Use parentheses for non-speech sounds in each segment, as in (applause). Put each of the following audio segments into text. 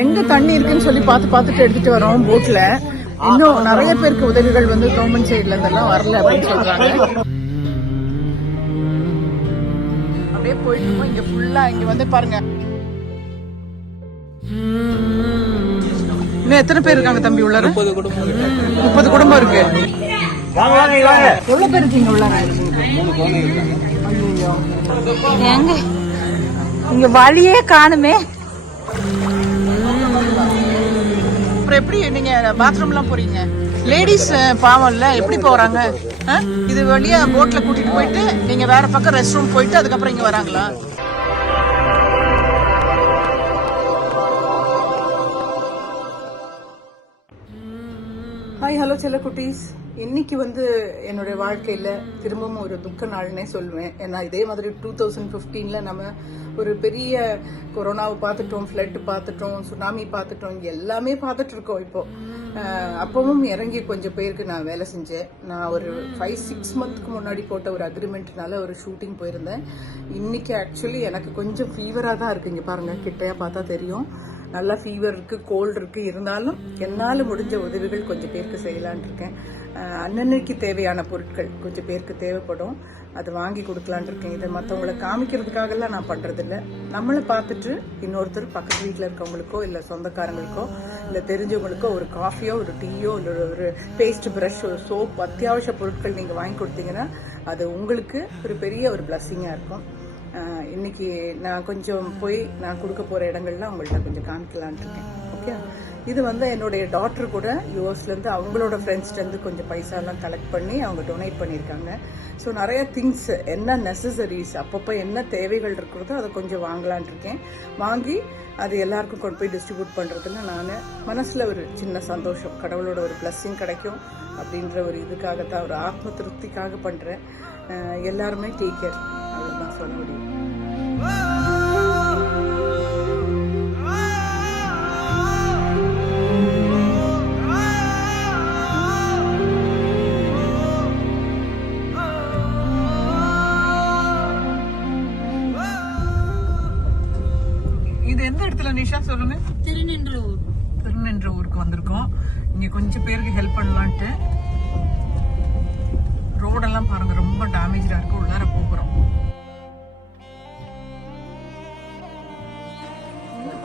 எங்க தண்ணி இருக்குன்னு சொல்லி பார்த்து பார்த்துட்டு எடுத்துட்டு வரோம் போட்ல இன்னும் நிறைய பேருக்கு உதவிகள் வந்து கவர்மெண்ட் சைடுல இருந்தெல்லாம் வரல அப்படின்னு சொல்றாங்க. அப்படியே போயிட்டு இருக்கோம். இங்க ஃபுல்லா இங்க வந்து பாருங்க. இன்னும் எத்தனை பேர் இருக்காங்க தம்பி உள்ளார? முப்பது குடும்பம் முப்பது குடும்பம் இருக்கு. எவ்வளவு பேர் இருக்கீங்க இருக்காங்க ஏங்க இங்க வழியே காணுமே. அப்புறம் எப்படி நீங்க பாத்ரூம்லாம் போறீங்க? லேடிஸ் பாவம் இல்ல. எப்படி போறாங்க? ஆ? இது வழியா போட்ல கூட்டிட்டு போயிட்டு நீங்க வேற பக்கம் ரெஸ்ட் ரூம் போயிட்டு அதுக்கப்புறம் இங்க வராங்களா? ஹாய் ஹலோ செல்ல குட்டீஸ் இன்னைக்கு வந்து என்னுடைய வாழ்க்கையில திரும்பவும் ஒரு துக்க நாள்னே சொல்லுவேன் ஏன்னா இதே மாதிரி டூ தௌசண்ட் ஃபிஃப்டீன்ல நம்ம ஒரு பெரிய கொரோனாவை பார்த்துட்டோம் ஃப்ளட் பார்த்துட்டோம் சுனாமி பார்த்துட்டோம் எல்லாமே பார்த்துட்டு இருக்கோம் இப்போ. அப்பவும் இறங்கி கொஞ்சம் பேருக்கு நான் வேலை செஞ்சேன். நான் ஒரு ஃபைவ் சிக்ஸ் மந்த்க்கு முன்னாடி போட்ட ஒரு அக்ரிமெண்ட்னால ஒரு ஷூட்டிங் போயிருந்தேன். இன்னைக்கு ஆக்சுவலி எனக்கு கொஞ்சம் ஃபீவராக தான் இருக்கு. இங்க பாருங்க கிட்டையா பார்த்தா தெரியும். நல்லா ஃபீவர் இருக்கு கோல்டு இருக்கு. இருந்தாலும் என்னால் முடிஞ்ச உதவிகள் கொஞ்சம் பேருக்கு செய்யலான் இருக்கேன். அன்னன்னைக்கு தேவையான பொருட்கள் கொஞ்சம் பேருக்கு தேவைப்படும். அதை வாங்கி கொடுக்கலான் இருக்கேன். இதை மற்றவங்களை காமிக்கிறதுக்காகலாம் நான் பண்ணுறதில்ல நம்மளை பார்த்துட்டு இன்னொருத்தர் பக்கத்து வீட்டில் இருக்கவங்களுக்கோ இல்லை சொந்தக்காரங்களுக்கோ இல்லை தெரிஞ்சவங்களுக்கோ ஒரு காஃபியோ ஒரு டீயோ இல்லை ஒரு பேஸ்ட் ப்ரஷ் ஒரு சோப் அத்தியாவசிய பொருட்கள் நீங்கள் வாங்கி கொடுத்தீங்கன்னா அது உங்களுக்கு ஒரு பெரிய ஒரு பிளஸ்ஸிங்காக இருக்கும். இன்னைக்கு நான் கொஞ்சம் போய் நான் கொடுக்க போற இடங்கள்லாம் அவங்கள்ட்ட கொஞ்சம் காமிக்கலாம்னு இருக்கேன். ஓகே இது வந்து என்னுடைய டாக்டர் கூட யூஎஸ்லேருந்து அவங்களோட ஃப்ரெண்ட்ஸ்லேருந்து கொஞ்சம் பைசாலாம் கலெக்ட் பண்ணி அவங்க டொனேட் பண்ணியிருக்காங்க. ஸோ நிறைய திங்ஸ் என்ன நெசசரிஸ் அப்பப்போ என்ன தேவைகள் இருக்கிறதோ அதை கொஞ்சம் வாங்கலான் இருக்கேன். வாங்கி அது எல்லாருக்கும் கொண்டு போய் டிஸ்ட்ரிபியூட் பண்ணுறதுன்னு நான் மனசில் ஒரு சின்ன சந்தோஷம். கடவுளோட ஒரு பிளஸ்ஸிங் கிடைக்கும் அப்படின்ற ஒரு இதுக்காகத்தான் ஒரு ஆத்ம திருப்திக்காக பண்ணுறேன் எல்லாருமே டேக் கேர் சொல்ல முடியும்.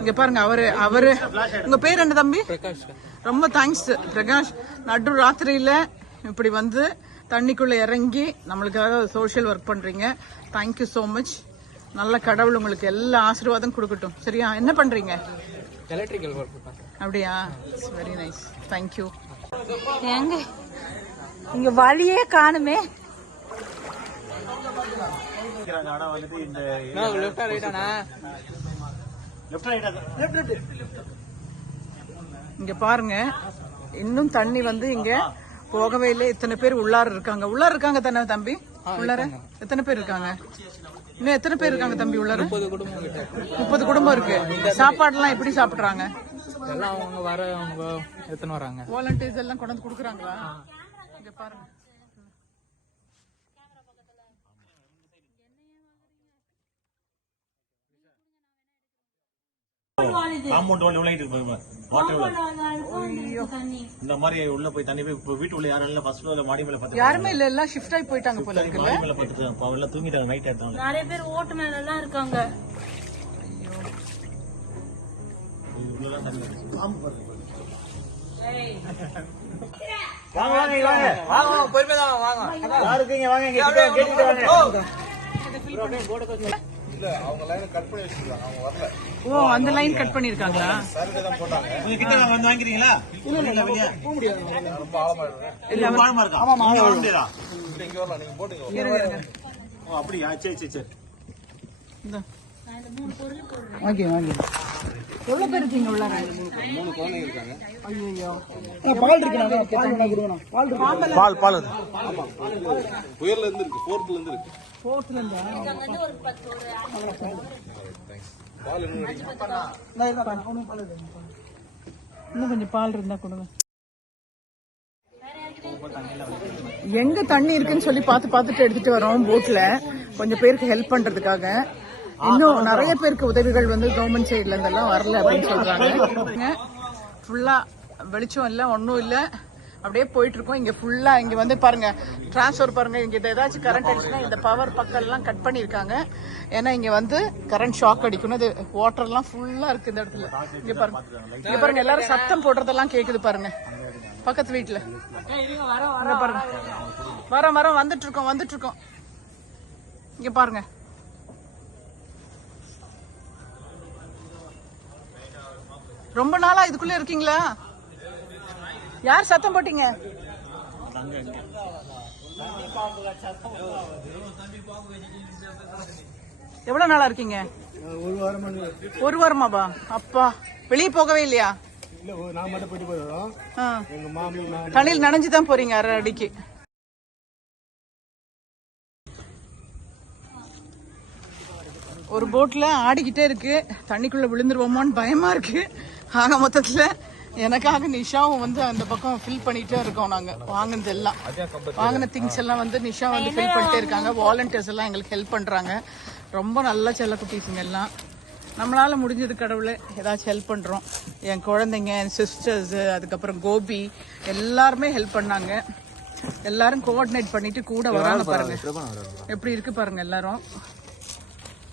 இங்க பாருங்க அவரு அவரு. உங்க பேர் என்ன தம்பி? பிரகாஷ். ரொம்ப தேங்க்ஸ் பிரகாஷ். நடு ராத்திரியில இப்படி வந்து தண்ணிக்குள்ள இறங்கி நம்மளுக்காக சோஷியல் ஒர்க் பண்றீங்க. தேங்க்யூ so மச் நல்ல கடவுள் உங்களுக்கு எல்லா ஆசீர்வாதம் கொடுக்கட்டும். சரியா? என்ன பண்றீங்க? எலக்ட்ரிக்கல் ஒர்க் அப்படியா? வெரி நைஸ் தேங்க்யூ ஏங்க இங்க வழியே காணுமே. லெஃப்டா ரைட்டாண்ணா இங்க பாருங்க. இன்னும் தண்ணி வந்து இங்க போகவே இல்லை. இத்தனை பேர் உள்ளார இருக்காங்க. உள்ளார இருக்காங்க தானே தம்பி? உள்ளார? எத்தனை பேர் இருக்காங்க? இன்னும் எத்தனை பேர் இருக்காங்க தம்பி உள்ளார? முப்பது குடும்பம் கிட்ட. முப்பது குடும்பம் இருக்கு. சாப்பாடுலாம் எப்படி சாப்பிடுறாங்க? எல்லாம் அவங்க வர அவங்க எடுத்துன்னு வராங்க? வாலண்டியர்ஸ் எல்லாம் கொண்டு வந்து கொடுக்குறாங்களா? இங்க பாருங்க. காம்பவுண்ட் இருக்கு வாட்டர் இந்த மாதிரி உள்ள போய் தண்ணி போய் இப்போ வீட்டு உள்ள யாரும் இல்ல ஃபர்ஸ்ட் ஃப்ளோர்ல மாடி மேல பார்த்து யாருமே இல்ல எல்லாம் ஷிஃப்ட் ஆகி போயிட்டாங்க போல இருக்குல்ல? மாடி மேல பார்த்துட்டு இப்போ எல்லாம் தூங்கிட்டாங்க நைட் எடுத்தாங்க நிறைய பேர் ஓட்டு மேல எல்லாம் இருக்காங்க தண்ணி இருக்கு. வாங்க வாங்க பொறுமை தான் வாங்க. இருக்கீங்க? வாங்க இங்க கிட்ட கேட்டுட்டு வாங்க ஓ அந்த லைன் கட் பண்ணிருக்காங்களா? உங்க கிட்ட வாங்க, வந்து வாங்கிக்கிறீங்களா? இல்ல போக முடியாது. ரொம்ப ஆழமா இருக்கா? ஆமா ஆமா வர முடியாதா ஓ அப்படியா? சரி சரி சரி. வாங்கி வாங்கி எவ்வளவு பேர் இருக்கீங்க உள்ளார பால் பால் புயல்ல இருந்து இருக்கு போர்ட்ல இருந்து இருக்கு. போர்ட்ல இருந்தா? பால் இன்னும் கிடைக்கும் இன்னும் கொஞ்சம் பால் இருந்தா கொடுங்க. எங்க தண்ணி இருக்குன்னு சொல்லி பார்த்து பார்த்துட்டு எடுத்துட்டு வரோம் போட்ல கொஞ்சம் பேருக்கு ஹெல்ப் பண்றதுக்காக. இன்னும் நிறைய பேருக்கு உதவிகள் வந்து கவர்மெண்ட் சைடுல இருந்தெல்லாம் வரல அப்படின்னு சொல்றாங்க. (laughs) ஃபுல்லா வெளிச்சம் இல்ல ஒன்றும் இல்ல. அப்படியே போயிட்டு இருக்கோம். இங்க ஃபுல்லா இங்க வந்து பாருங்க டிரான்ஸ்ஃபர் பாருங்க. இங்க ஏதாச்சும் கரண்ட் அடிச்சுன்னா இந்த பவர் பக்கம் எல்லாம் கட் பண்ணிருக்காங்க ஏன்னா இங்க வந்து கரண்ட் ஷாக் அடிக்கணும். இது வாட்டர் எல்லாம் ஃபுல்லா இருக்கு இந்த இடத்துல. இங்க பாருங்க. இங்க பாருங்க எல்லாரும் சத்தம் போடுறதெல்லாம் கேக்குது பாருங்க. பக்கத்து வீட்டுல பாருங்க. வரோம் வரோம். வந்துட்டு இருக்கோம் வந்துட்டு இருக்கோம். இங்க பாருங்க. ரொம்ப நாளா இதுக்குள்ள இருக்கீங்களா? யார் சத்தம் போட்டீங்க? எவ்வளவு நாளா இருக்கீங்க? ஒரு வாரம் ஒரு வாரமாபா அப்பா வெளியே போகவே இல்லையா? இல்ல தண்ணியில் நனைஞ்சு தான் போறீங்க அரை அடிக்கு. ஒரு போட்ல ஆடிக்கிட்டே இருக்கு. தண்ணிக்குள்ள விழுந்துருவோமோன்னு பயமா இருக்கு. ஆக மொத்தத்துல எனக்காக நிஷாவும் வந்து அந்த பக்கம் ஃபில் பண்ணிட்டே இருக்கோம் நாங்க. வாங்கினது எல்லாம். வாங்கின திங்ஸ் எல்லாம் வந்து நிஷா வந்து ஃபில் பண்ணிட்டே இருக்காங்க. வாலண்டியர்ஸ் எல்லாம் எங்களுக்கு ஹெல்ப் பண்றாங்க. ரொம்ப நல்ல செல்ல குட்டீஸுங்க எல்லாம். நம்மளால முடிஞ்சது கடவுளே ஏதாச்சும் ஹெல்ப் பண்றோம். என் குழந்தைங்க என் சிஸ்டர்ஸ் அதுக்கப்புறம் கோபி எல்லாருமே ஹெல்ப் பண்ணாங்க. எல்லாரும் கோஆர்டினேட் பண்ணிட்டு கூட வராங்க பாருங்க. எப்படி இருக்கு பாருங்க எல்லாரும்.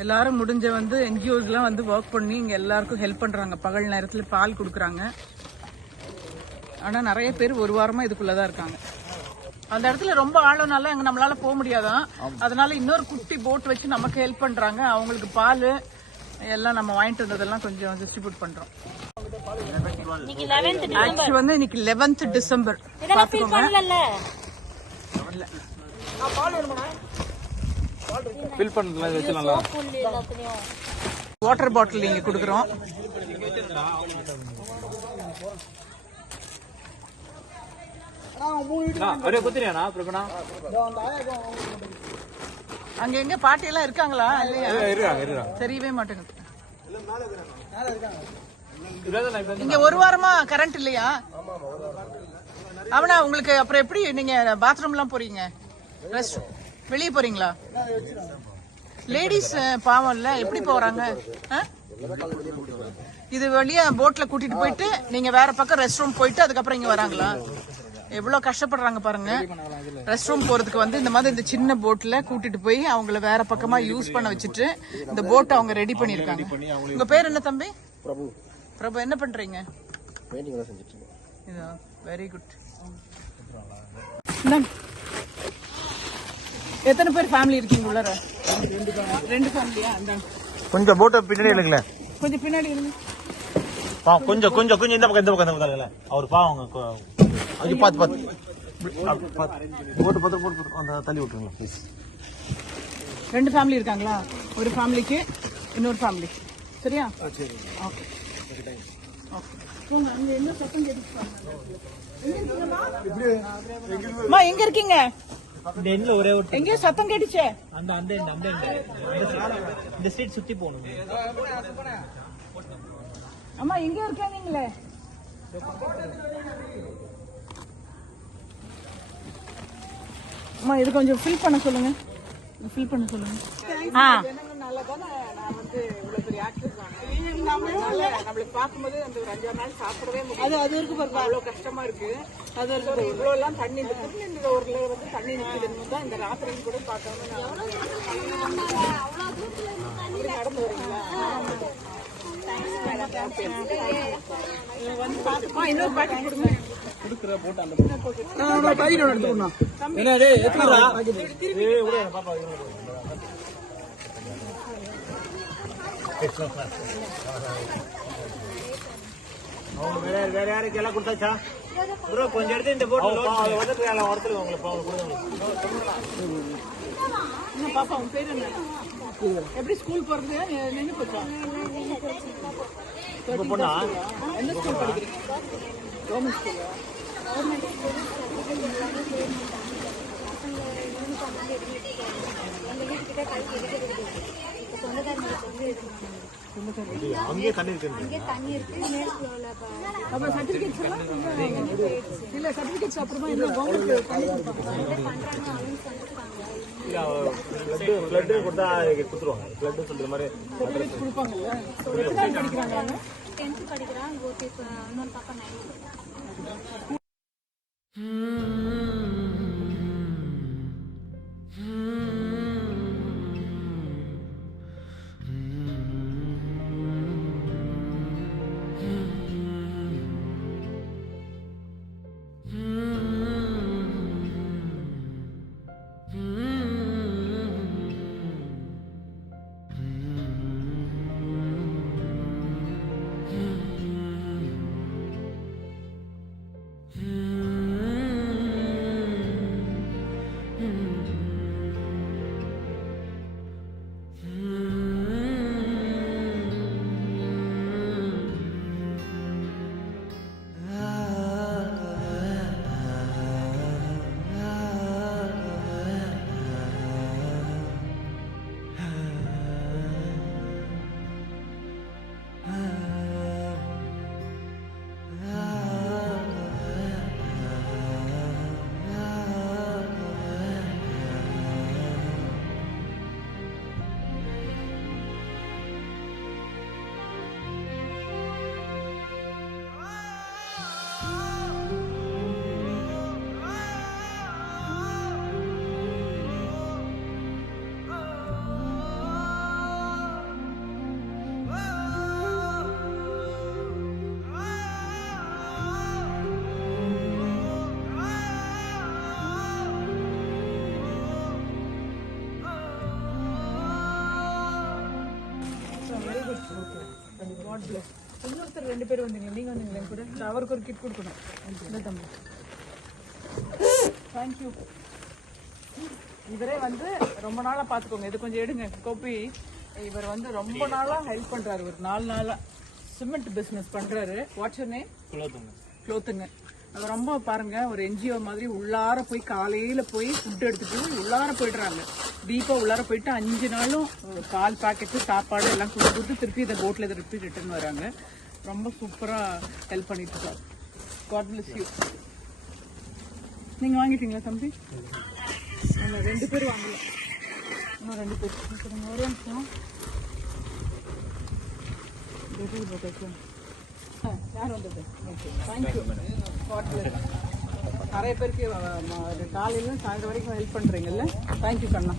எல்லாரும் முடிஞ்ச வந்து என்ஜிஓஸ்லாம் வந்து ஒர்க் பண்ணி இங்க எல்லாருக்கும் ஹெல்ப் பண்றாங்க. பகல் நேரத்துல பால் கொடுக்குறாங்க. ஆனா நிறைய பேர் ஒரு வாரமா இதுக்குள்ளதான் இருக்காங்க. அந்த இடத்துல ரொம்ப ஆழம்னால அங்க நம்மளால போக முடியாதான் அதனால இன்னொரு குட்டி போட் வச்சு நமக்கு ஹெல்ப் பண்றாங்க. அவங்களுக்கு பால் எல்லாம் நம்ம வாங்கிட்டு வந்ததெல்லாம் கொஞ்சம் டிஸ்ட்ரிபியூட் பண்றோம். இன்னைக்கு லெவன்த் ஆக்சுவலி வந்து இன்னைக்கு லெவன்த் டிசம்பர் இதெல்லாம் ஃபீல் பண்ணல ஃபில் பண்ணலாம் இது வச்சு நல்லா வாட்டர் பாட்டில் இங்க கொடுக்குறோம். அப்படியே குத்துறியாண்ணா பிரபுண்ணா? அங்க எங்க பாட்டி எல்லாம் இருக்காங்களா? இல்லையா? இருக்காங்க இருக்காங்க. தெரியவே மாட்டேங்குது. இங்க ஒரு வாரமா கரண்ட் இல்லையா? அவனா உங்களுக்கு அப்புறம் எப்படி நீங்க பாத்ரூம் எல்லாம் போறீங்க? ரெஸ்ட் வெளியே போறீங்களா? லேடிஸ் பாவம் இல்ல. எப்படி போறாங்க? ஆ? இது வெளியே போட்ல கூட்டிட்டு போயிட்டு நீங்க வேற பக்கம் ரெஸ்ட் ரூம் போயிட்டு அதுக்கப்புறம் இங்க வராங்களா? எவ்வளவு கஷ்டப்படுறாங்க பாருங்க. ரெஸ்ட் ரூம் போறதுக்கு வந்து இந்த மாதிரி இந்த சின்ன போட்ல கூட்டிட்டு போய் அவங்கள வேற பக்கமா யூஸ் பண்ண வச்சுட்டு இந்த போட்டை அவங்க ரெடி பண்ணிருக்காங்க. உங்க பேர் என்ன தம்பி? பிரபு. பிரபு என்ன பண்றீங்க? பெயிண்டிங் தான் செஞ்சுட்டு இருக்கோம். இதா வெரி குட் எத்தனை பேர் ஃபேமிலி இருக்கீங்க உள்ளார? ரெண்டு ஃபேமிலியா அந்த கொஞ்சம் போட்டை பின்னாடி இல்லைங்களேன் கொஞ்சம் பின்னாடி இருங்க. பாவம் கொஞ்சம் கொஞ்சம் கொஞ்சம் இந்த பக்கம் இந்த பக்கம் இந்த பக்கம் அவர் பாவம் கொ- ஐயோ பார்த்து பார்த்து போட்டு பார்த்து போட்டு பார்த்து அந்த தள்ளி விட்டுருங்க ப்ளீஸ் ரெண்டு ஃபேமிலி இருக்காங்களா? ஒரு ஃபேமிலிக்கு இன்னொரு ஃபேமிலி சரியா? ஓகே போங்க, அங்க என்ன சத்தம் கேட்டுச்சு எங்க இருக்கீங்க? இந்த எண்ட்ல ஒரே ஒரு எங்கேயோ சத்தம் கேட்டுச்சே. அந்த அந்த end, அந்த. இந்த ஸ்ட்ரீட் சுத்தி போகணும். அம்மா எங்க இருக்கேன் நீங்களே. அம்மா இது கொஞ்சம் ஃபில் பண்ண சொல்லுங்க. ஃபில் பண்ண சொல்லுங்க. ஆ. தானே நான் வந்து இவ்வளவு பெரிய ஆக்டர் அதனால நம்மளுக்கு பார்க்கும்போது அந்த ஒரு அஞ்சாறு நாள் சாப்பிடவே முடியும் அது அது இருக்கு பாருங்க. அவ்வளவு கஷ்டமா இருக்கு. அது இருக்கு இவ்வளவு எல்லாம் தண்ணி இந்த திருநெல்வேலி ஊர்ல வந்து தண்ணி நிக்குதுன்னு தான் இந்த ராத்திரி கூட பார்க்காம நான் நடந்து வரீங்களா? வந்து பார்த்துப்பா இன்னொரு பாக்கெட் கொடுங்க. அவங்க வேற வேற யாருக்கு எல்லாம் கொடுத்தாச்சா? ப்ரோ கொஞ்சம் எடுத்து இந்த போட்டு வந்து எல்லாம் ஒருத்தர் உங்களுக்கு கொடுங்க. என்ன பாப்பா உன் பேர் என்ன? எப்படி ஸ்கூல் போறது? நின்று போச்சா? பொண்ணா? எந்த ஸ்கூல் படிக்கிறீங்க கவர்மெண்ட் ஸ்கூலா அங்கே தண்ணி இருக்கு அப்ப சர்டிபிகேட்ஸ் எல்லாம் இல்ல சர்டிபிகேட்ஸ் அப்புறமா என்ன கவர்மெண்ட் பண்ணி பிளட் கொடுத்தா கொடுத்துருவாங்க பிளட் சொல்ற மாதிரி சர்டிபிகேட் கொடுப்பாங்கல்ல படிக்கிறாங்க டென்த் படிக்கிறான் இன்னொரு பாப்பா நைன்த் ரெண்டு பேர் வந்தீங்க நீங்க வந்தீங்களா என் கூட அவருக்கு ஒரு கிட் கொடுக்கணும். இந்த தம்பி. தேங்க்யூ இவரே வந்து ரொம்ப நாளா பாத்துக்கோங்க. இது கொஞ்சம் எடுங்க கோப்பி இவர் வந்து ரொம்ப நாளா ஹெல்ப் பண்றாரு. ஒரு நாலு நாளா சிமெண்ட் பிசினஸ் பண்றாரு. What's name Kulothunga. க்ளோத்துங்க அது ரொம்ப பாருங்க ஒரு என்ஜிஓ மாதிரி உள்ளார போய் காலையில போய் ஃபுட் எடுத்துட்டு போய் உள்ளார போயிடுறாங்க. டீப்பா உள்ளார போயிட்டு அஞ்சு நாளும் பால் பாக்கெட்டு சாப்பாடு எல்லாம் கொடுத்து கொடுத்து திருப்பி இதை போட்ல திருப்பி ரிட்டர்ன் வராங்க. ரொம்ப சூப்பராக ஹெல்ப் பண்ணிட்டு இருக்காரு காட் பிளஸ் யூ நீங்கள் வாங்கிட்டீங்களா தம்பி? ஆமா ரெண்டு பேர் வாங்கலாம் இன்னும் ரெண்டு பேர். சரிங்க, ஒரே நிமிஷம். டெலிவரி போட்டாச்சு ஆ, யார் வந்தது? ஓகே பிளஸ் நிறைய பேருக்கு காலையில சாயந்தரம் வரைக்கும் ஹெல்ப் பண்ணுறீங்கல்ல தேங்க்யூ கண்ணா.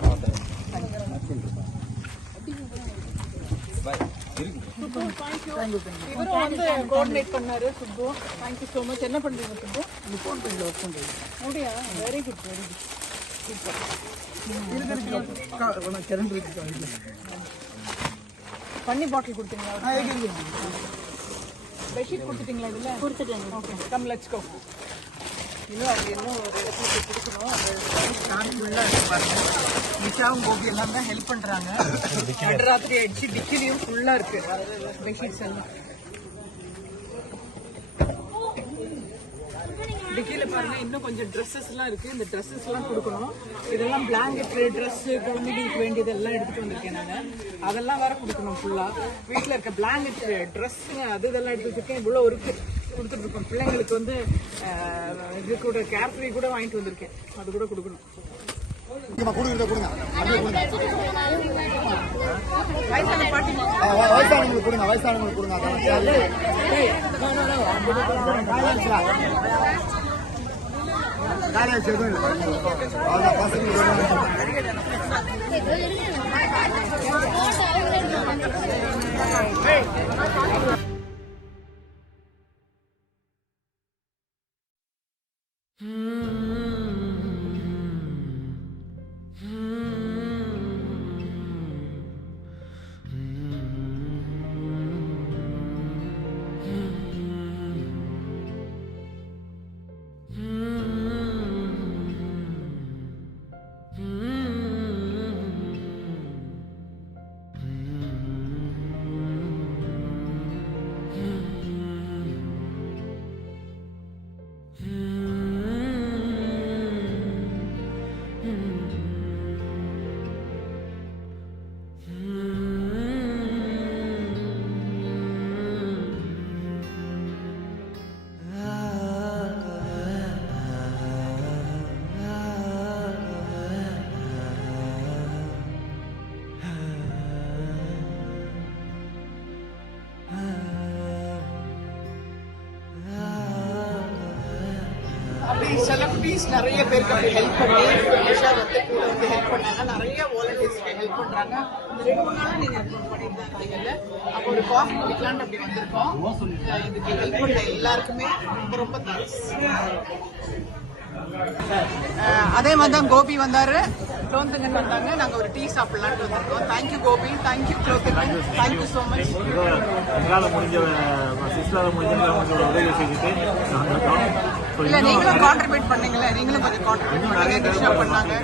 இவரும் வந்து கோஆர்டினேட் பண்ணாரு சுப்பு. தேங்க்யூ ஸோ மச் என்ன பண்றீங்க சுப்பு? ஃபோன் பண்ணல work very good very good தண்ணி பாட்டில் கொடுத்தீங்களா? பெட்ஷீட் கொடுத்துட்டீங்களா இதுல? கொடுத்துட்டேன். ஓகே கம் லெட்ஸ் கோ இன்னும் அது இன்னும் ஒரு இடத்துல கொடுக்கணும் அது ஃபுல்லாக இருக்கு பாருங்க நிஷாவும் கோபி எல்லாம் தான் ஹெல்ப் பண்ணுறாங்க நடுராத்திரி ஆயிடுச்சு டிக்கிலையும் ஃபுல்லா இருக்கு பெட்ஷீட்ஸ் எல்லாம் டிக்கில பாருங்க இன்னும் கொஞ்சம் ட்ரெஸ்ஸஸ் எல்லாம் இருக்கு இந்த ட்ரெஸ்ஸஸ் எல்லாம் கொடுக்கணும் இதெல்லாம் பிளாங்கெட் ட்ரெஸ் குழந்தைகளுக்கு வேண்டியது எல்லாம் எடுத்துட்டு வந்திருக்கேன் நான் அதெல்லாம் வேற கொடுக்கணும் ஃபுல்லா வீட்டில் இருக்க பிளாங்கெட் ட்ரெஸ் அது இதெல்லாம் எடுத்து வச்சிருக்கேன் இவ்வளவு இருக்கு கொடுத்துட்டு இருக்கோம் பிள்ளைங்களுக்கு வந்து இது கூட கேர்ஃப்ரீ கூட வாங்கிட்டு வந்திருக்கேன். அது கூட கொடுக்கணும். வயசான பாட்டி. வயசானவங்களுக்கு கொடுங்க வயசானவங்களுக்கு கொடுங்க. காலேஜ் எதுவும் இல்லை. அதான் பசங்களுக்கு எதுவும் வாலண்டியர்ஸ் நிறைய பேருக்கு அப்படி ஹெல்ப் பண்ணி நிஷா வந்து கூட வந்து ஹெல்ப் பண்ணாங்க. நிறைய வாலண்டியர்ஸ்க்கு ஹெல்ப் பண்ணுறாங்க இந்த ரெண்டு மூணு நாளா நீங்க பண்ணிட்டு தான் இருக்கீங்கல்ல அப்போ ஒரு காஃபி குடிக்கலான்னு அப்படி வந்திருக்கோம். இதுக்கு ஹெல்ப் பண்ண எல்லாருக்குமே ரொம்ப ரொம்ப தேங்க்ஸ் அதே மாதிரி தான் கோபி வந்தாரு. குளோத்துங்கன் வந்தாங்க. நாங்க ஒரு டீ சாப்பிடலாம்னு வந்திருக்கோம். Thank you Gopi. Thank you Kulothungan thank you so much எங்களால் முடிஞ்ச சிஸ்டரால் முடிஞ்ச கொஞ்சம் உதவி செஞ்சுட்டு இல்ல நீங்களும் கான்ட்ரிபியூட் பண்ணீங்கல்ல நீங்களும் கொஞ்சம் கான்ட்ரிபியூட் பண்ணீங்க. கிருஷ்ணா பண்ணாங்க.